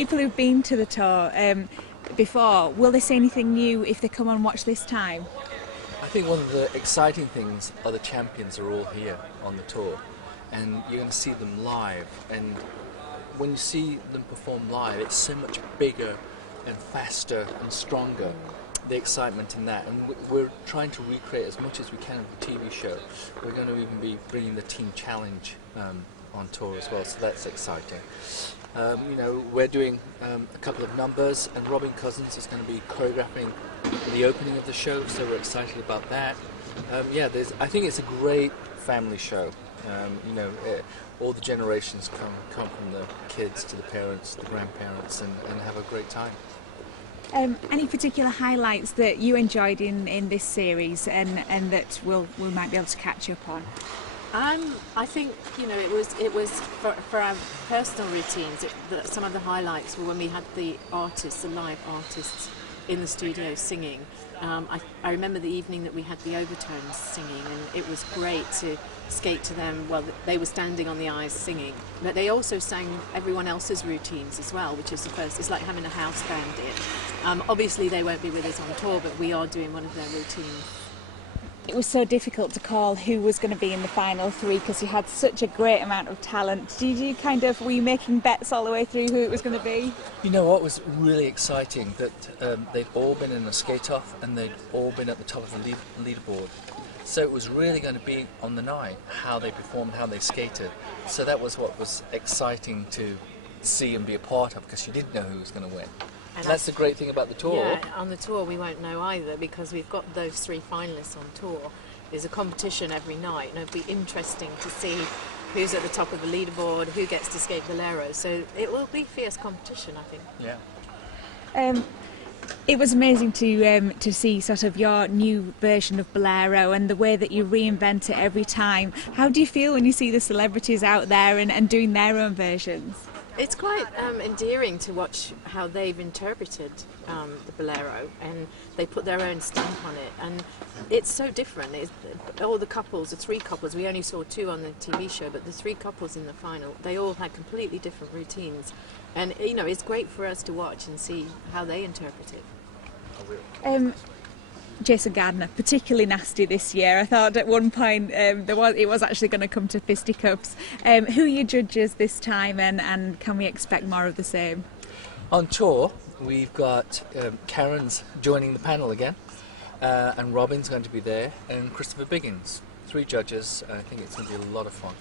people who've been to the tour before, will they see anything new if they come and watch this time? I think one of the exciting things are the champions are all here on the tour, and you're going to see them live. And when you see them perform live, it's so much bigger and faster and stronger. The excitement in that, and we're trying to recreate as much as we can of the TV show. We're going to even be bringing the team challenge on tour as well, so that's exciting. You know, we're doing a couple of numbers, and Robin Cousins is going to be choreographing the opening of the show, so we're excited about that. Yeah, I think it's a great family show. You know, all the generations come from the kids to the parents, the grandparents, and have a great time. Any particular highlights that you enjoyed in this series and that we might be able to catch up on? I think, you know, it was for our personal routines. Some of the highlights were when we had the live artists in the studio singing. I remember the evening that we had the overtones singing, and it was great to skate to them while they were standing on the ice singing. But they also sang everyone else's routines as well, which is the first. It's like having a house band in. Obviously they won't be with us on tour, but we are doing one of their routines. It was so difficult to call who was going to be in the final three because you had such a great amount of talent. Were you making bets all the way through who it was going to be? You know what was really exciting, that they'd all been in a skate-off and they'd all been at the top of the leaderboard. So it was really going to be on the night how they performed, how they skated. So that was what was exciting to see and be a part of, because you didn't know who was going to win. And that's the great thing about the tour. Yeah, on the tour we won't know either, because we've got those three finalists on tour. There's a competition every night, and it'll be interesting to see who's at the top of the leaderboard, who gets to skate Bolero. So it will be fierce competition, I think. Yeah. It was amazing to see sort of your new version of Bolero and the way that you reinvent it every time. How do you feel when you see the celebrities out there and doing their own versions? It's quite endearing to watch how they've interpreted the Bolero, and they put their own stamp on it, and it's so different. All the couples, the three couples, we only saw two on the TV show, but the three couples in the final, they all had completely different routines, and you know, it's great for us to watch and see how they interpret it. Jason Gardner, particularly nasty this year. I thought at one point it was actually going to come to fisticuffs. Who are your judges this time, and can we expect more of the same? On tour, we've got Karen's joining the panel again, and Robin's going to be there, and Christopher Biggins. 3 judges. I think it's going to be a lot of fun.